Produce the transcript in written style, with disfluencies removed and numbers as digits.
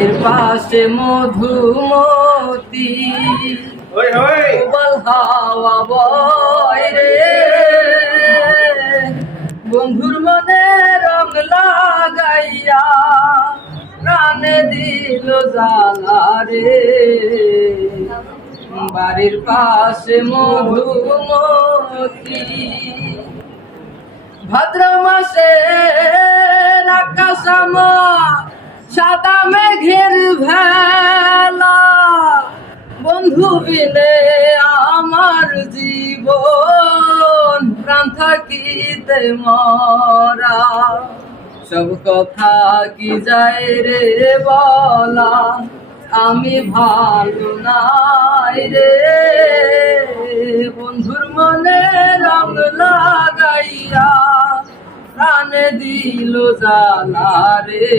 এর পাশে মধুমতি প্রবল হাওয়া বয় রে, বন্ধুর মনে রং লাগাইয়া প্রাণে দিল জ্বালা রে। বাড়ির পাশে মধুমতি, ভাদ্র মাসে আকাশ আমার সাদা মেঘের ভেলা, বন্ধু বিনে আমার জীবন প্রাণ থাকিতে মরা। সব কথা কি যায় রে বলা, আমি ভালো নাই রে, বন্ধুর মনে রং লাগাইয়া প্রাণে দিল জ্বালা রে।